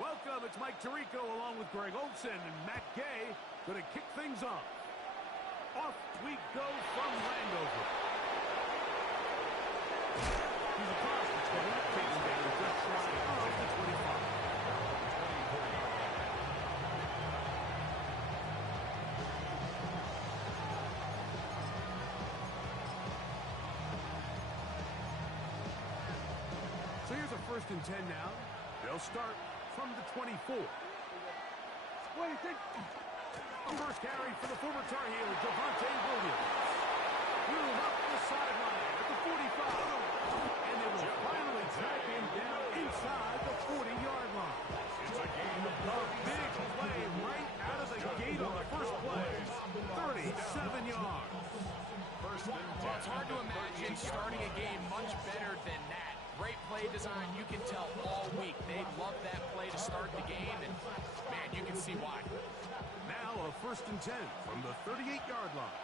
Welcome, it's Mike Tirico along with Greg Olson and Matt Gay going to kick things off. Off we go from Landover. He's across the 20, taking down the left side of the 25. So here's a 1st and 10 now. They'll start from the 24. A first carry for the former Tar Heel, Javonte Williams. Move up the sideline at the 45. And they will finally track him down inside the 40-yard line. It's a game of a big play right out of the gate on the first play. 37 yards. Well, it's hard to imagine starting a game much better than that. Great play design, you can tell all week. They love that play to start the game, and, man, you can see why. Now a 1st and 10 from the 38-yard line.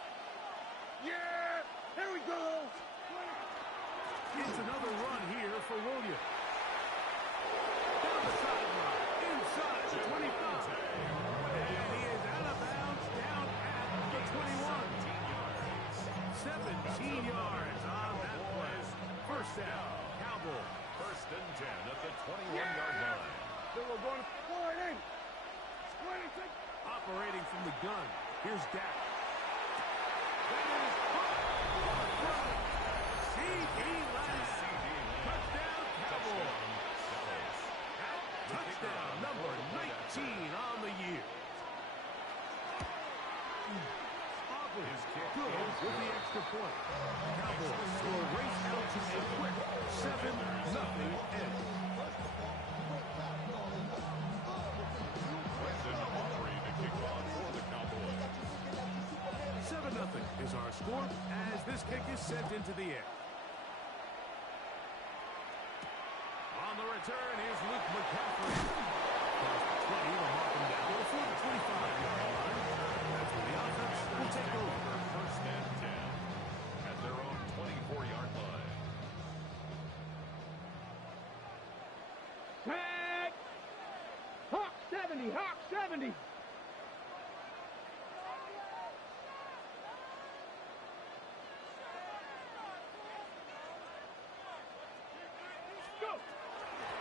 Yeah! Here we go! It's another run here for Williams. Down the sideline, inside the 25. And he is out of bounds down at the 21. 17 yards on that play. First down, Cowgirls. 1st and 10 at the 21-yard line. Then we're going to score it in. Operating from the gun, here's Dak. C.D. Lamb. Touchdown, Cowboys. Touchdown, number 19 on the year. Aubrey is good with the extra point. Cowboys will race out to a quick 7-0 edge. Kick on for the Cowboys. 7-0 is our score as this kick is sent into the air. On the return, here's Luke McCaffrey. Across the 20, they'll mark him down before the 25-yard line. That's where the offense will take over. 1st and 10 at their own 24-yard line. Tag! Hawk 70! Hawk 70!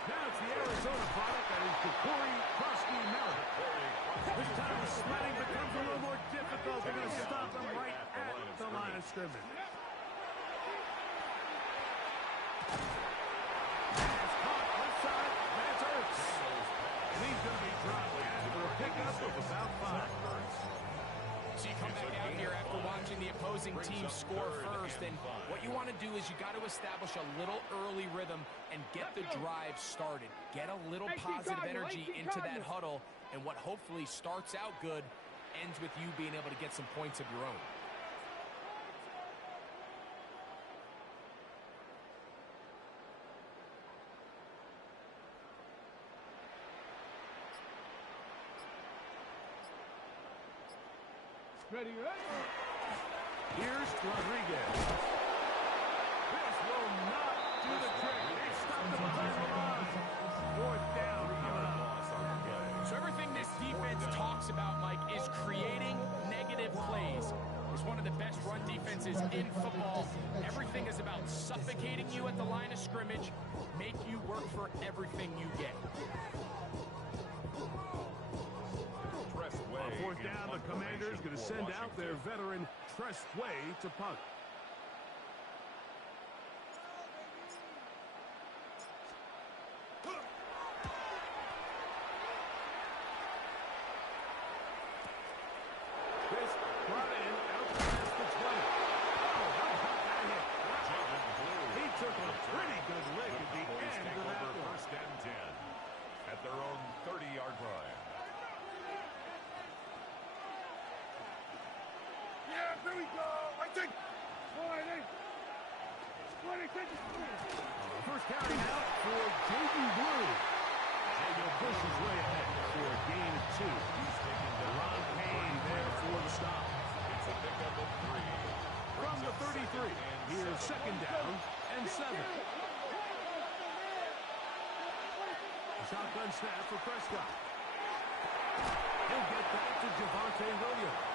Now it's the Arizona product that is Corey Krosky Merritt. This time the sledding becomes a little more difficult. They're going to stop him right at the line of scrimmage. Pass caught left side. That's Ertz. And he's going to be dropped after a pickup of about 5. So you come back out here after watching the opposing team score first, and what you want to do is you got to establish a little early rhythm and get the drive started. Get a little positive energy into that huddle, and what hopefully starts out good ends with you being able to get some points of your own. Ready, ready? Here's Rodriguez. This will not do the trick. They stopped him behind the line. 4th down. So everything this defense talks about, Mike, is creating negative plays. It's one of the best run defenses in football. Everything is about suffocating you at the line of scrimmage, make you work for everything you get. On 4th down, the Commanders going to send out their veteran Tress Way to punt. This brought in out past the 20. Oh, how about that hit? He took a pretty good lick at the end of that one. 1st and 10 at their own 30-yard line. Yeah, here we go! I think! First carry out for Jaden Blue. Jaden Bush is way ahead for a gain of 2. He's taking the Ron Payne there for the stop. It's a pickup of 3. From the 33, here's 2nd down and 7. Shotgun snap for Prescott. He'll get that to Javonte Williams.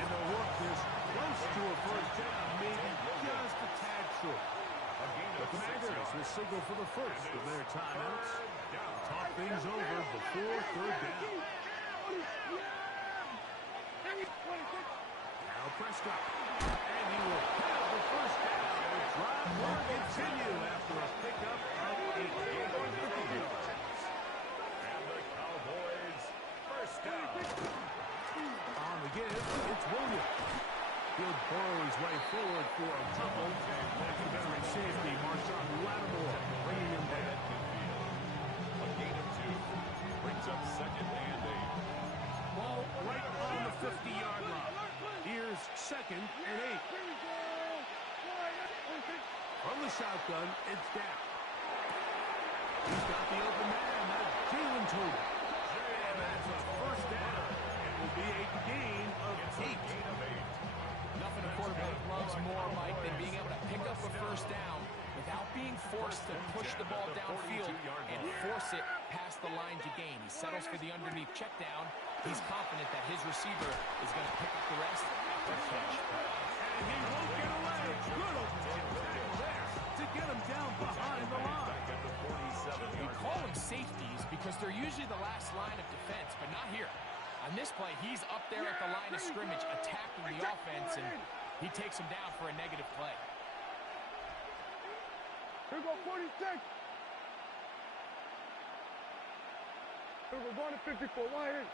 And they'll work this close to a first down, maybe just a tad short. The Commanders will signal for the first of their timeouts. Talk things over before third down. Now Prescott. And he will have the first down. The drive will continue after a pickup of 8. And the Cowboys first down. On the give, it's Williams. He'll burrow his way forward for a fumble. That's the veteran safety, Marshawn Lattimore, bringing him back. A gain of 2. Brings up second and 8. Ball right on the 50-yard line. Here's second and 8. From the shotgun, it's down. He's got the open man. That's Jalen Total. And that's a first down. It will be a gain of 8. Nothing a quarterback loves more, Mike, than being able to pick up a first down without being forced to push the ball downfield and force it past the line to gain. He settles for the underneath check down. He's confident that his receiver is going to pick up the rest after the catch. And he won't get away. Good open tackle there to get him down behind the line. We call them safeties because they're usually the last line of defense, but not here. On this play, he's up there at the line of scrimmage attacking the offense, and he takes him down for a negative play. Here we go, 46. We're going to 54. Wide in.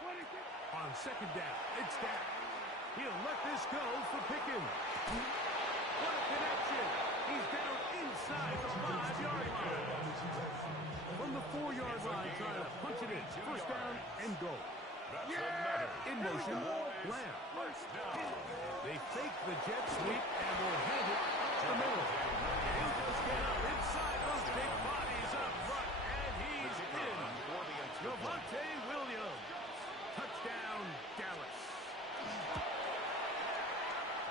26. On second down, it's down. He'll let this go for Pickens. What a connection. He's down inside the 5-yard line. From the 4-yard line, trying to punch it in. First down and goal. In motion, Lamb. They fake the jet sweep and will hand it up the middle. He'll just get up inside those big bodies up front, and he's in. Javonte Williams. Touchdown, Dallas.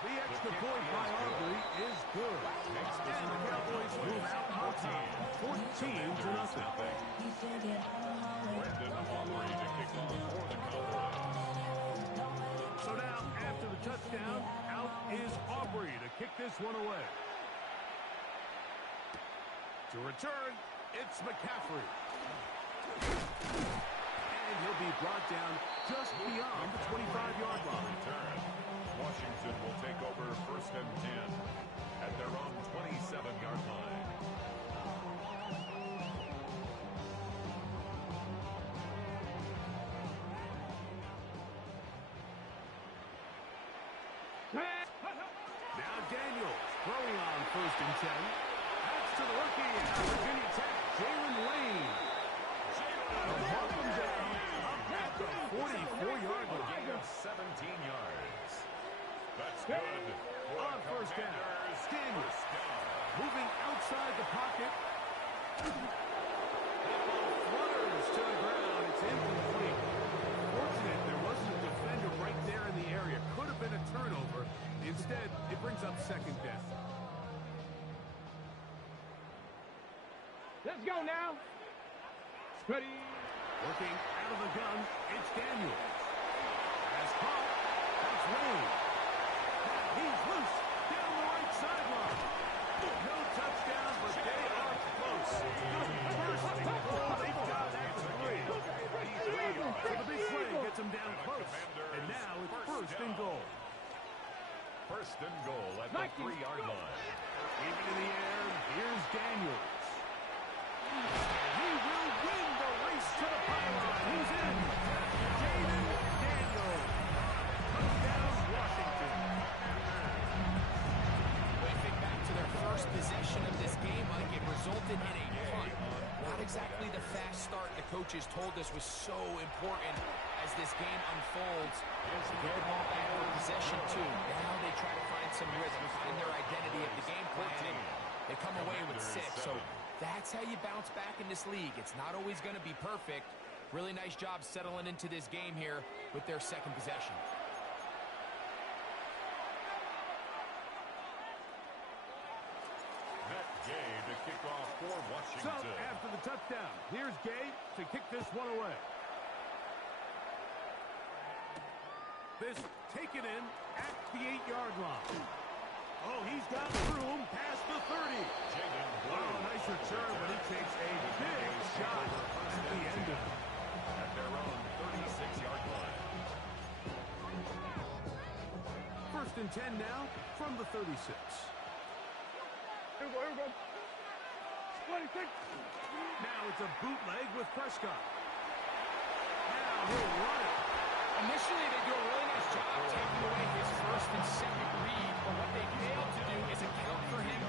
The extra point by Aubrey is good. And the Cowboys move out on top, 14-0. Brandon Aubrey to kick off for the Cowboys. So now, after the touchdown, out is Aubrey to kick this one away. To return, it's McCaffrey. And he'll be brought down just beyond the 25-yard line. Return. Washington will take over first and 10 at their own 27-yard line. Now Daniels throwing on first and 10. That's to the rookie out of Virginia Tech, Jalen Lane. They'll mark him down up at the 44-yard line. A gain of 17 yards. That's good. On first down, Daniels moving outside the pocket. The ball flutters to the ground. It's incomplete. Fortunate there wasn't a defender right there in the area. Could have been a turnover. Instead, it brings up second down. Let's go now. Ready. Working out of the gun, it's Daniels. Has caught. That's Wayne. Now he's loose down the right sideline. No touchdown, but they are close. First and goal, they've got that to 3. So the big play gets them down close. And now it's first and goal. First and goal at the 3-yard line. Even in the air, here's Daniels. He will win the race to the pylon. He's in. Jaden Daniels. Touchdown, Washington. When they think back to their first possession of this game, Mike, it resulted in a punt. Not exactly the fast start the coaches told us was so important as this game unfolds. They get the ball back for possession two. Now they try to find some rhythm, find their identity of the game plan, and they come away with 6. So that's how you bounce back in this league. It's not always going to be perfect. Really nice job settling into this game here with their second possession. Matt Gay to kick off for So Washington. after the touchdown. Here's Gay to kick this one away. This taken in at the 8-yard line. Oh, he's got room past the 30. Oh, nice return, but he takes a big shot at the end of it. At their own 36-yard line. First and 10 now from the 36. Here we go. 26. Now it's a bootleg with Prescott. Now he'll run it. Initially, they do a really nice job taking away his first and second read, but what they failed to do is account for him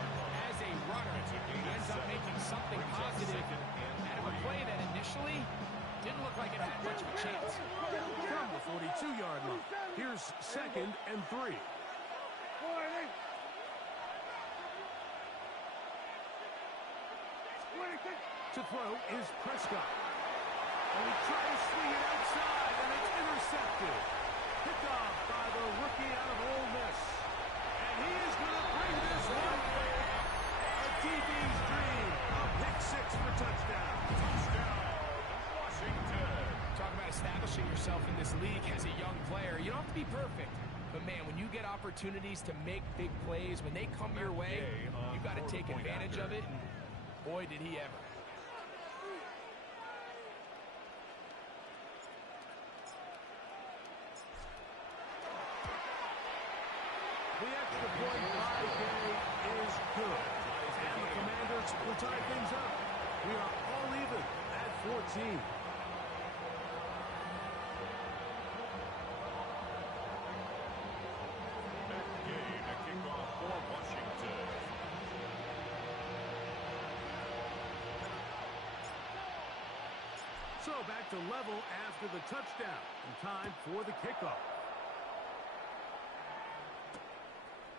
as a runner. He ends up making something positive out of a play that initially didn't look like it had much of a chance. From the 42-yard line. Here's second and 3. 40. To throw is Prescott. And he tries to swing it outside, and it's intercepted. Picked off by the rookie out of Ole Miss. And he is going to bring this one back. A DB's dream. A pick 6 for touchdown. Touchdown, Washington. Talk about establishing yourself in this league as a young player. You don't have to be perfect. But, man, when you get opportunities to make big plays, when they come your way, you've got to take advantage of it. And, boy, did he ever. The extra point by Gay is good. And the Commanders will tie things up. We are all even at 14. Back game to kick off for Washington. So back to level after the touchdown. And time for the kickoff.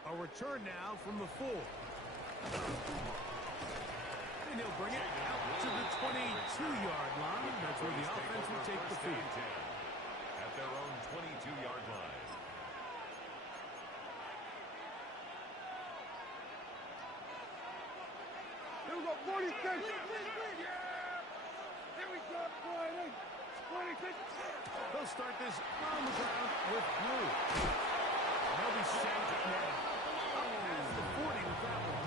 A return now from the 4. And he'll bring it out to the 22-yard line. That's where the offense will take the field. At their own 22-yard line. Here we go. 46. Here we go. 26. They'll start this on the ground with Blue. They'll be sent now. Up past the 40 with that one.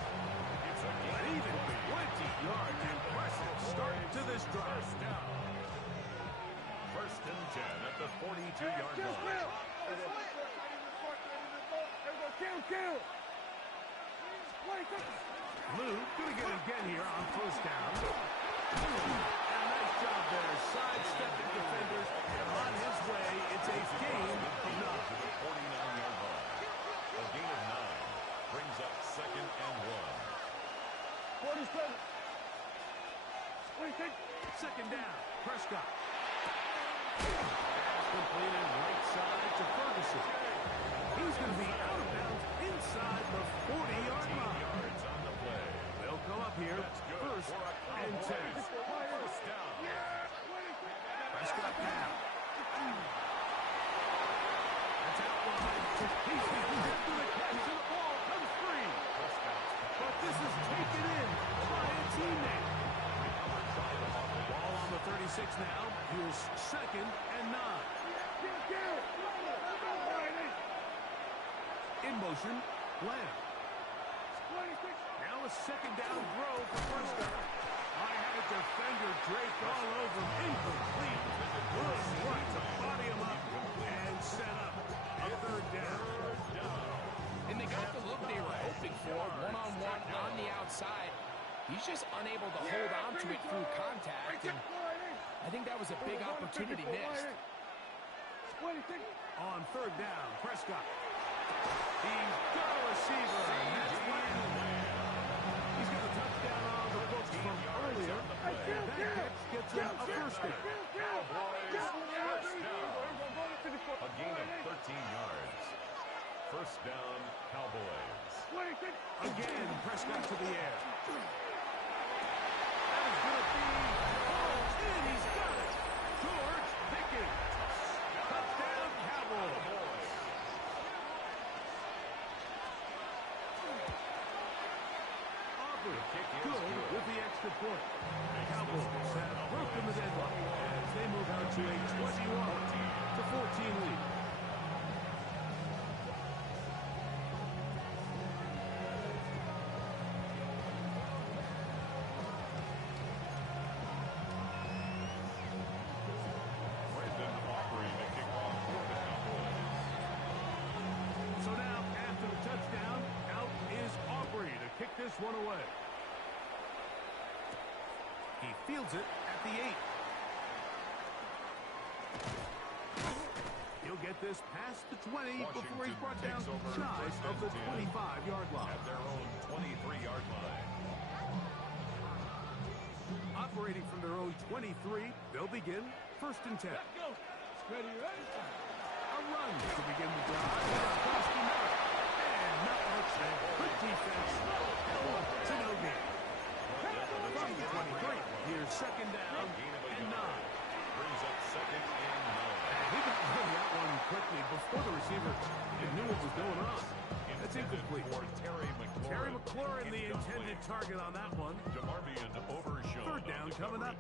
It's a But even 20 yards. Impressive start to this drive. First and 10 at the 42-yard line. Kill. 26. Blue going to get it again here on first down. And a nice job there. Sidestepping defenders. And on his way, it's a gain of 9. 49-yard line. A gain of 9 brings up second and 1. 47. 26. Second down. Prescott. Completed right side to Ferguson. He's going to be out of bounds inside the 40-yard line. Yards on the play. They'll come up here first and 10. First down. Prescott now. That's out wide to Casey. Who's into the catch, and the ball comes free. But this is taken in by a teammate. Ball on the 36 now. Here's second and 9. In motion, Lamb. Now a second down throw for Prescott. I had a defender draped all over him. Incomplete. Good work to body him up and set up a third down. And they got the look they were hoping for, one-on-one on the outside. He's just unable to hold on to it through contact, and I think that was a big opportunity missed. On third down, Prescott. He's got a receiver. That's Lamb. He's got a touchdown on the books from earlier. That catch gets him a first down. A gain of 13 yards. First down, Cowboys. Again, Prescott to the air. That is going to be pulled in. He's got it. George Pickens. Touchdown, Cowboys. Aubrey, good with the extra point. The Cowboys this one away. He fields it at the 8. He'll get this past the 20 before he's brought down shy of the 25-yard line. At their own 23-yard line. Operating from their own 23, they'll begin 1st and 10. Let's go. Ready, ready? A run to begin the drive. And not much there. Good defense. To no gain. From the 23, here's 2nd down and 9. Brings up 2nd and 9. He got rid of that one quickly before the receiver knew what was going on. That's incomplete. For Terry McLaurin, the intended target on that one. DeMarvion overshown. 3rd down coming up.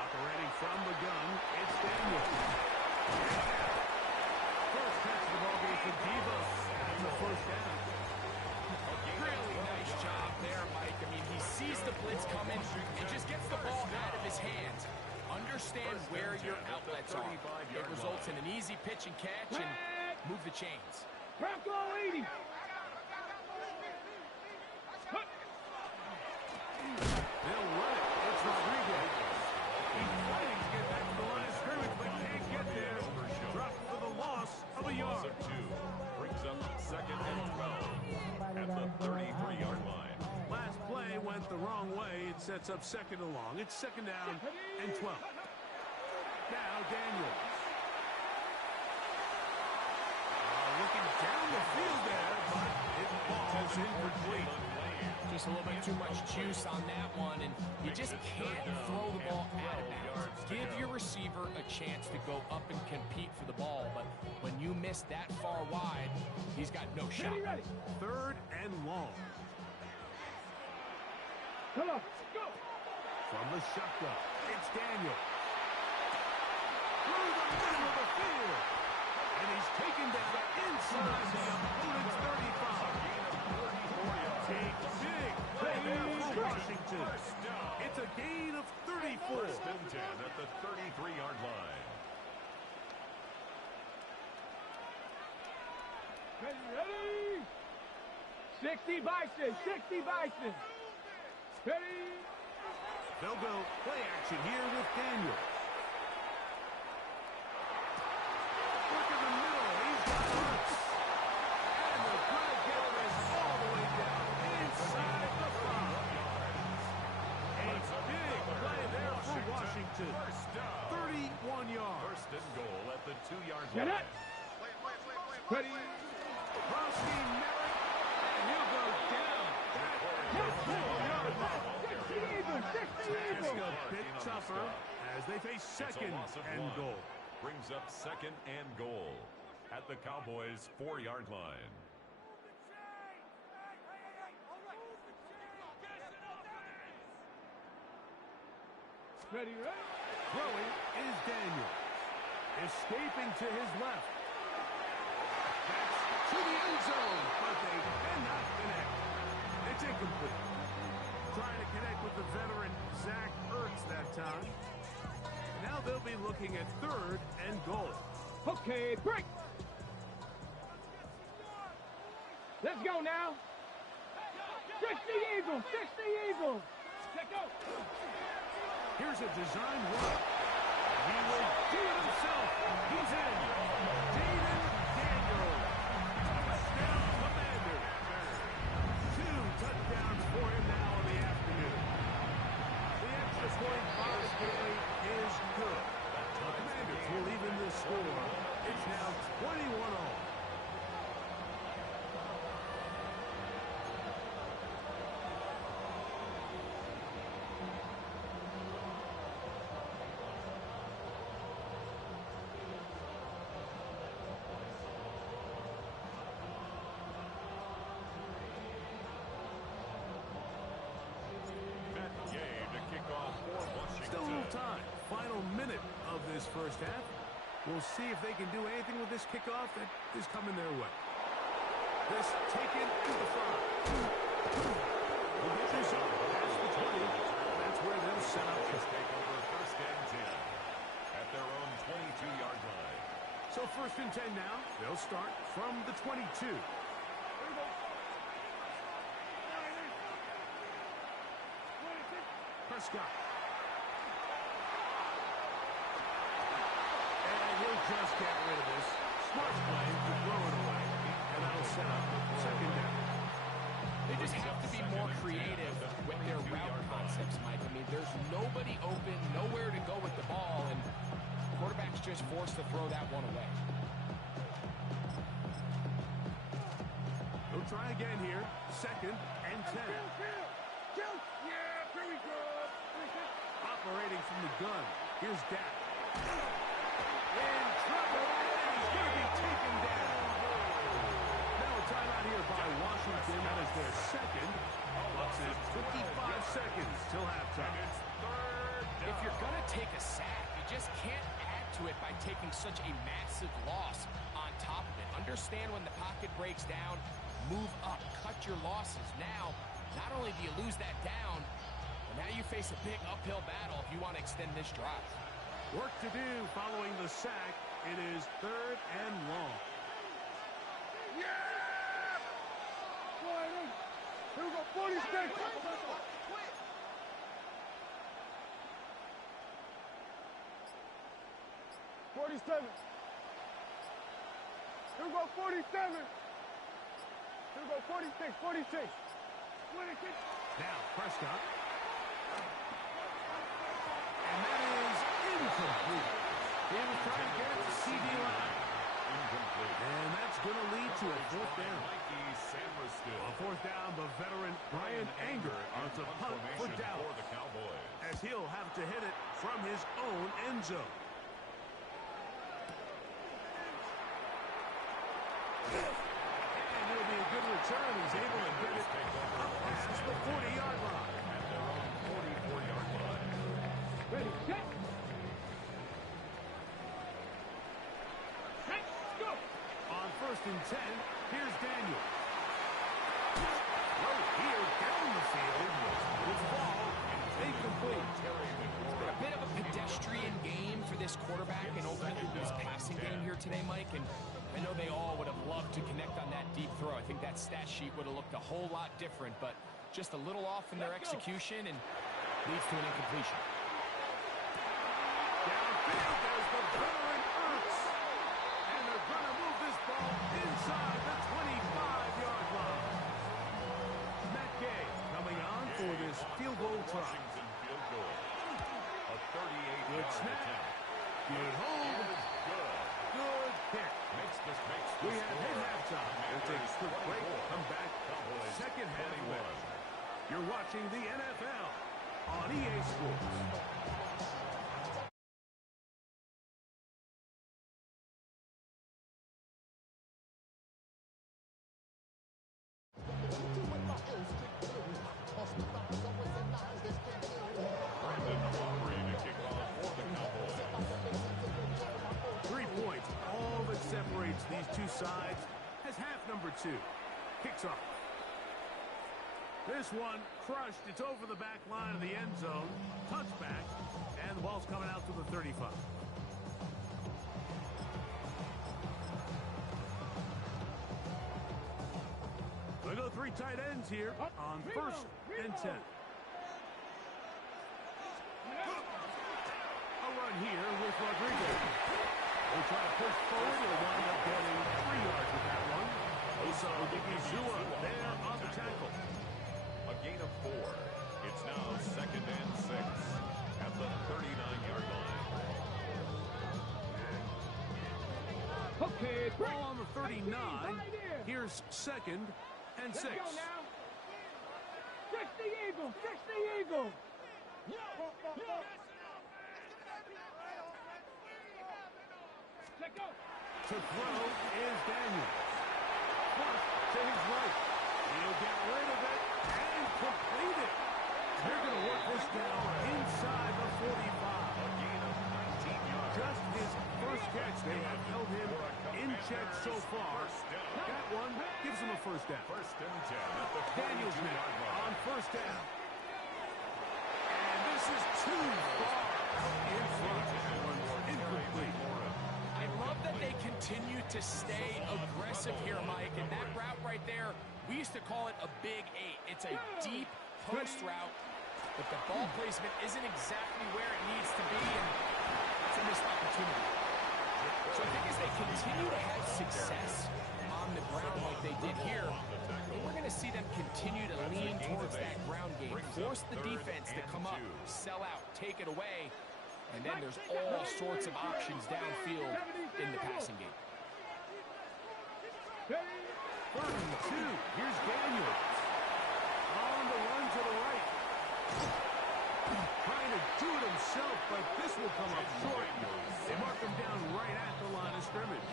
Operating from the gun, it's Daniel. First catch of the ball game for Divas and the 1st down. Really nice job there, Mike. I mean, he sees the blitz coming and just gets the ball out of his hands. Understand where your outlets are. It results in an easy pitch and catch and move the chains. Bronco 80. They'll run it. It's Rodriguez. He's fighting to get back to the line of scrimmage, but can't get there. Dropped for the loss of a yard. Of 2. Brings up 2nd and 12. At the 33-yard line. Last play went the wrong way. It sets up 2nd and long. It's 2nd down and 12. Now Daniels. Looking down the field there, but it falls incomplete. Just a little bit too much juice on that one, and you just can't throw the ball out of bounds. Give your receiver a chance to go up and compete for the ball, but when you miss that far wide, he's got no shot. 3rd and long. Come on, go. From the shotgun, it's Daniel. Through the middle of the field. And he's taken down inside the opponent's 35. A big play there for Washington. It's a gain of 34. 1st and 10 at the 33-yard line. Ready? 60 Bison, 60 Bison. Ready? They'll go play action here with Daniel. Look in the middle. He's got Hurts. And they're going to get this all the way down inside the 5. A big play there for Washington. 31 yards. 1st and goal at the 2-yard Get line. it. Ready? Crossing Merritt. And he'll go down. It's a bit tougher as they face 2nd and goal. Brings up 2nd and goal at the Cowboys' 4-yard line. Ready, ready? Throwing is Daniel. Escaping to his left. That's to the end zone, but they cannot connect. It's incomplete. Trying to connect with the veteran Zach Ertz that time. Now they'll be looking at 3rd and goal. Okay, break. Let's go now. 60 Eagles, 60 Eagles. Let's go. Here's a design run. He will do it himself. He's in. Jaden Daniels. Touchdown, Commander. 2 touchdowns for him now in the afternoon. The extra point possibility is good. The Commanders will even the score. It's now 21-all. Still a little time. Final minute of this first half. We'll see if they can do anything with this kickoff that is coming their way. This taken to the 5. We'll get this up past the 20. That's where they'll set up. Take over 1st and 10. So 1st and 10 now. They'll start from the 22. Prescott. And he'll just get rid of this. Smart play to throw it away. And that'll set up 2nd down. They just have to be more creative with their route concepts, Mike. I mean, there's nobody open, nowhere to go with the ball, and the quarterback's just forced to throw that one away. He'll try again here. 2nd and 10. Yeah, very good. Operating from the gun. Here's Dak. In trouble, and he's going to be taken down. Now a timeout here by Washington. That is their 2nd. Bucks is 55 seconds till halftime. If you're going to take a sack, you just can't add to it by taking such a massive loss on top of it. Understand when the pocket breaks down, move up, cut your losses. Now, not only do you lose that down, but now you face a big uphill battle if you want to extend this drive. Work to do following the sack. It is 3rd and long. Yeah! Here we go, 46. 47. Here we go, 47. Here we go, 46, 46. 26. Now, Prescott. And that is incomplete. He was trying to get it to C.D. Lamb. Incomplete. And that's going to lead to a 4th down. On 4th down, the veteran Brian Anger on to punt for Dallas. For the Cowboys. As he'll have to hit it from his own end zone. And it'll be a good return. He's able to get it up past the 40-yard line. At their own 44-yard line. Ready, set. Let's go. On 1st and 10, here's Daniel. Throw here down the field. With ball incomplete. It's been a bit of a pedestrian game for this quarterback and ultimately this passing game here today, Mike. And I know they all would have loved to connect on that deep throw. I think that stat sheet would have looked a whole lot different, but just a little off in their execution and leads to an incompletion. Downfield, there's the veteran Ertz. And they're going to move this ball inside the 25-yard line. Matt Gay coming on for this field goal try. Washington field goal. A 38-yard Good snap. attempt. Good hold. Good. Good kick. Makes the We have hit halftime. We'll take a quick break. 24. Come back. Cowboys Second half 21. match. You're watching the NFL on EA Sports. Brandon Aubrey to kick off for the Cowboys. 3 points. All that separates these two sides as half number 2 kicks off. This one crushed. It's over the back line of the end zone. Touchback. And the ball's coming out to the 35. They go 3 tight ends here on 1st and 10. A run here with Rodriguez. They'll try to push forward. They'll wind up getting 3 yards with that one. Osa Odigizua there on the tackle. A gain of 4. It's now 2nd and 6 at the 39-yard line. Okay, Ball on the 39. Here's 2nd and 6. Let's go now. 60 Eagles, 60 Eagles. Let go. To throw is Daniels. Fluff to his right. He'll get rid of it and complete it. They're going to work this down inside the 45. A gain of 19 yards. Just his first catch. They have held him in check so far. That one gives him a 1st down. 1st and 10 at the Daniels now 42-yard line. on 1st down. And this is too far out in front. That one's incomplete. I love that they continue to stay aggressive here, Mike, and that route right there, we used to call it a big 8. It's a deep post route, but the ball placement isn't exactly where it needs to be, and that's a missed opportunity. So I think as they continue to have success on the ground like they did here, we're going to see them continue to lean towards that ground game, force the defense to come up, sell out, take it away, and then there's all sorts of options downfield in the passing game. 3rd and 2. Here's Daniels. On the run to the right. Trying to do it himself, but this will come up short. They mark him down right at the line of scrimmage.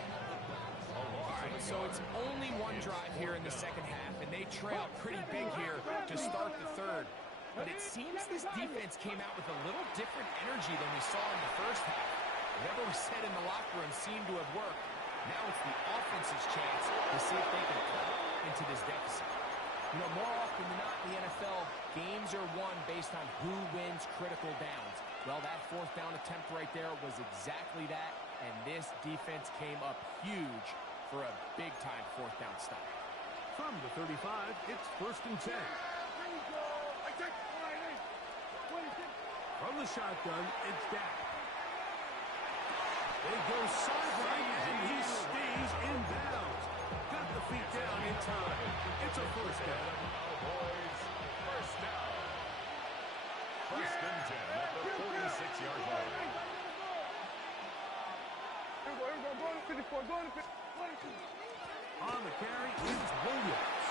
So it's only one drive here in the second half, and they trail pretty big here to start the third. But it seems this defense came out with a little different energy than we saw in the first half. Whatever was said in the locker room seemed to have worked. Now it's the offense's chance to see if they can cut into this deficit. You know, more often than not in the NFL, games are won based on who wins critical downs. Well, that 4th down attempt right there was exactly that, and this defense came up huge for a big-time 4th down stop. From the 35, it's 1st and 10. From the shotgun, it's Dak. They go sideline, and he stays in bounds. Got the feet down in time. It's a 1st down. First down. 1st and 10 at the 46-yard line. On the carry, it's Williams.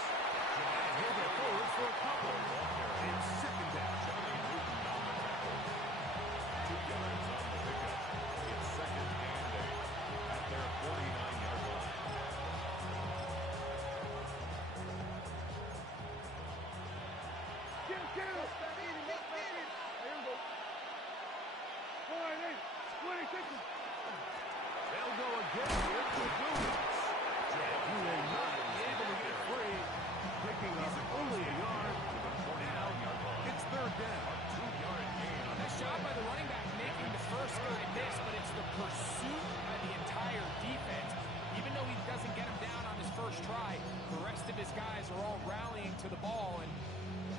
And he'll go forward for a couple. It's 2nd down. 2 yards on the pickup. It's 2nd and 8 at their 49-yard line. They'll go again here to Williams. And he will not be able to get free. Picking up only a yard. Now it's 3rd down. 2-yard gain. Nice job by the running back making the first guy miss, but it's the pursuit by the entire defense. Even though he doesn't get him down on his first try, the rest of his guys are all rallying to the ball, and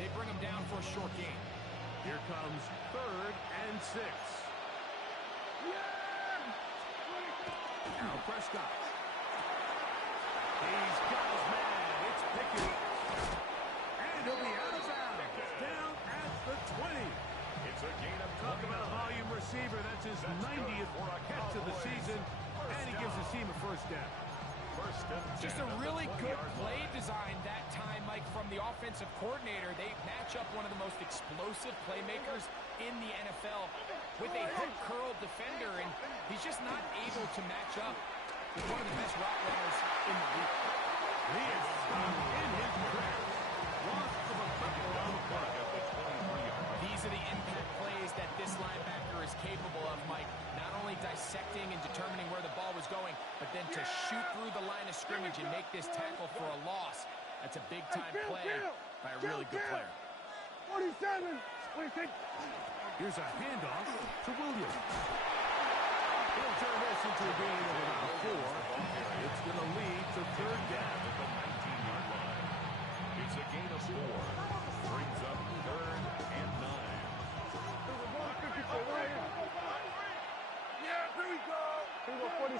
they bring him down for a short gain. Here comes 3rd and 6. Now Prescott. He's got his man. It's Pickett. And he'll be out of bounds. Down at the 20. It's a gain of Talk about a volume receiver. That's his 90th catch of the season. And he gives his team a 1st down. Just a really good play design that time, Mike, from the offensive coordinator. They match up one of the most explosive playmakers in the NFL with a hook curl defender, and he's just not able to match up with one of the best route runners in the league. He is in his tracks. Lost of a couple on the play. These are the impact plays that this linebacker is capable of, Mike. Not only dissecting and determining where the ball was going, but then to shoot through the line of scrimmage and make this tackle for a loss. That's a big-time play by a really good player. 47. Here's a handoff to Williams. He'll turn this into a gain of about 4. It's going to lead to 3rd down at the 19-yard line. It's a gain of 4. Brings up 3rd and 9. Yeah, here we go. Here we go, 47.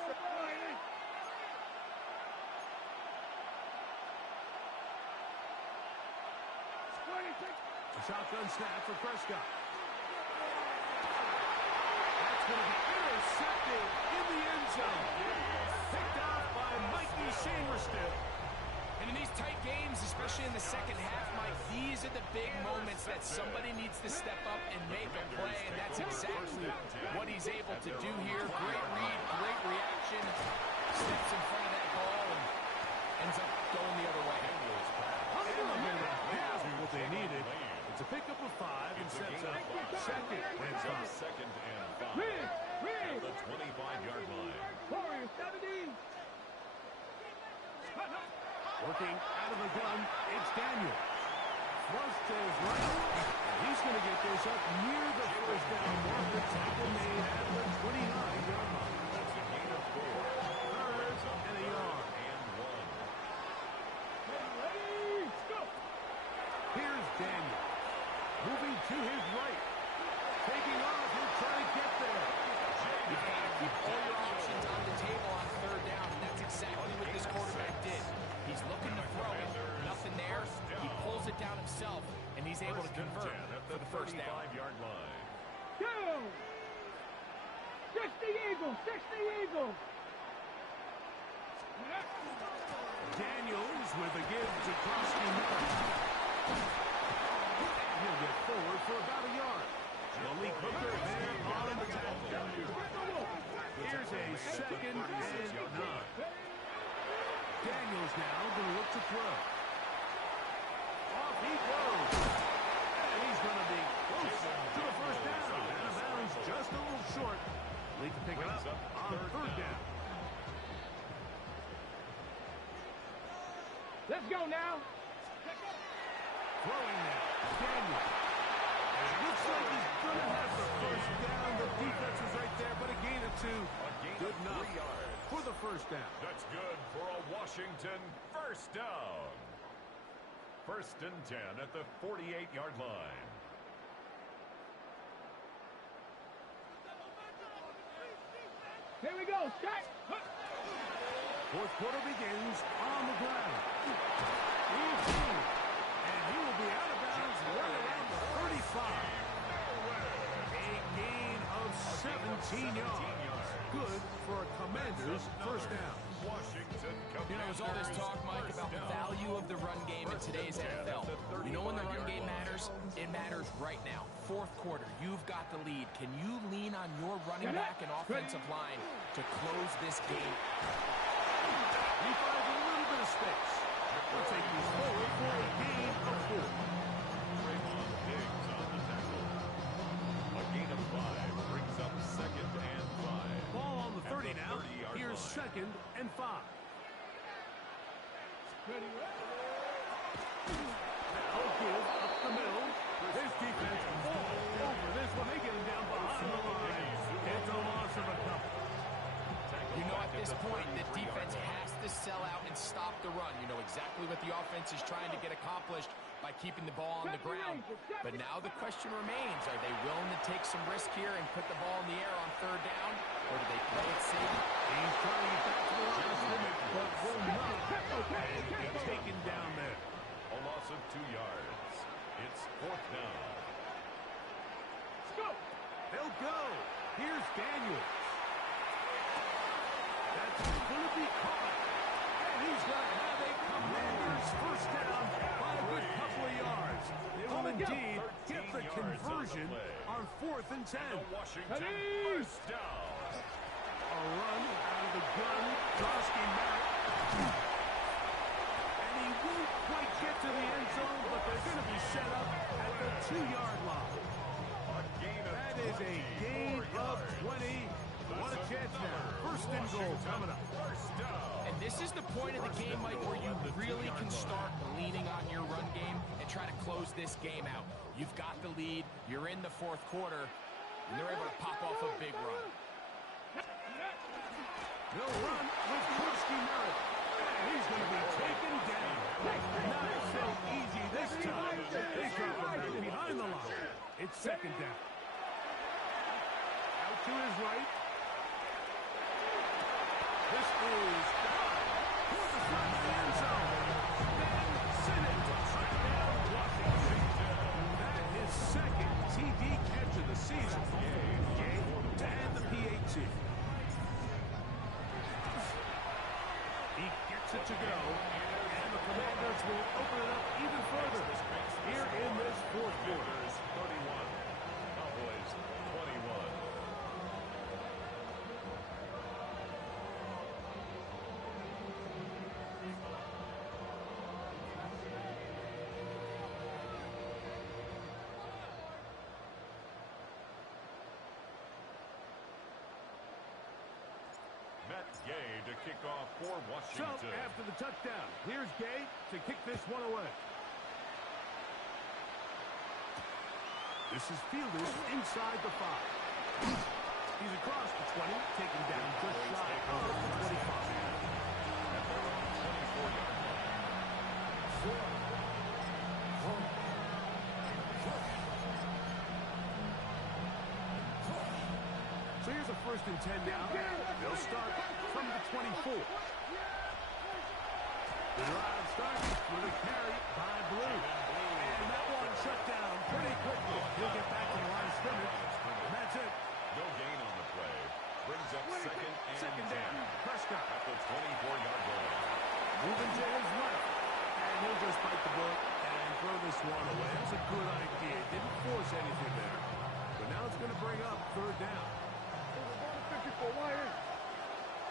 A shotgun snap for Prescott. That's going to be intercepted in the end zone. Picked off by Mikey Sainristil. And in these tight games, especially in the second half, Mike, these are the big moments that somebody needs to step up and make a play, and that's exactly what he's able to do here. Great read, great reaction, steps in front of that ball and ends up going the other way. That's what they needed. It's a pickup of 5 and sets up 2nd and 5. 2nd and 5 at the 25-yard line. Working out of the gun, it's Daniel. Flush to his right, and he's going to get this up near the 1st down mark. The tackle made at the 29-yard line. That's a gain of 4. himself, and he's able to convert for the first down. 35-yard line. Go! 60 Eagles! 60 Eagles! Daniels with a give to Krosky. He'll get forward for about a yard. Malik Hooker there on the tackle. Here's a 2nd and 9. Daniels now going to look to throw. Off he goes. And he's going to be close to the first down. Out of bounds just a little short. Lee can pick it up on 3rd down. Let's go now. Throwing now. Daniels. And it looks like he's going to have the first down. The defense is right there, but a gain of 2. Good enough for the first down. That's good for a Washington first down. 1st and 10 at the 48-yard line. Here we go. Strike. 4th quarter begins on the ground. He's in, and he will be out of bounds right around the 35. A gain of 17 yards. Good for a Commander's first down. Washington You know, there's all this talk, Mike, about the value of the run game in today's NFL. You know when the run game matters? It matters right now. 4th quarter, you've got the lead. Can you lean on your running back and offensive line to close this game? He finds a little bit of space. We'll take this forward for a gain of 4. Diggs on the tackle. A gain of 5 brings up 2nd and 5. Ball on the 30 now. 30-yard Here's line. 2nd and 5. Now give up the middle. This defense all over this one. They get him down behind the line. It's a loss of a couple. You know, at this point, the defense has to sell out and stop the run. You know exactly what the offense is trying to get accomplished by keeping the ball on the ground. But now the question remains, are they willing to take some risk here and put the ball in the air on 3rd down? Or do they play it safe? He's trying to get back to the line of scrimmage, but will not. And be taken down there. A loss of 2 yards. It's 4th down. They'll go. Here's Daniels. That's going to be caught. And he's going to have a Commander's first down by a good couple of yards. They will indeed get the conversion on 4th and 10. The Washington first down. A run out of the gun. Krosky Merritt. And he won't quite get to the end zone, but they're going to be set up at the 2-yard line. That is a gain of 20. What a chance now. 1st and goal coming up. And this is the point of the game, Mike, where you really can start leaning on your run game and try to close this game out. You've got the lead. You're in the 4th quarter, and they're able to pop off a big run. They'll run with Krosky Merritt. And he's going to be taken down. Not so easy this time. They drop him behind the line. It's 2nd down. Out to his right. This is toward the front of the end zone. Then Sinnott to track down Washington. That is 2nd TD catch of the season. Gay to add the PAT. He gets it to go. And the Commanders will open it up even further here in this 4th quarter. 31. Cowboys 21. Gay to kick off for So, Washington. after the touchdown, here's Gay to kick this one away. This is fielded inside the 5. He's across the 20, taken down just shy of the 25. At their own 24-yard So here's a 1st and 10 now. They'll start from the 24. The drive starts with a carry by Blue. And that one shut down pretty quickly. He'll get back to the line of scrimmage. And that's it. No gain on the play. Brings up second down. Prescott at the 24-yard line. moving to his left. And he'll just bite the bullet and throw this one away. That's a good idea. Didn't force anything there. But now it's going to bring up third down.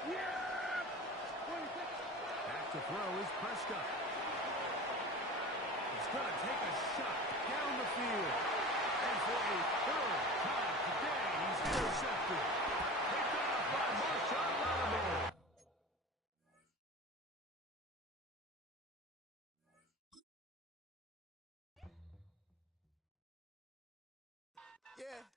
Yeah! 26. Back to throw is Prescott. He's going to take a shot down the field. And for a third time today, he's intercepted. Picked off by Marshawn Lattimore. Yeah.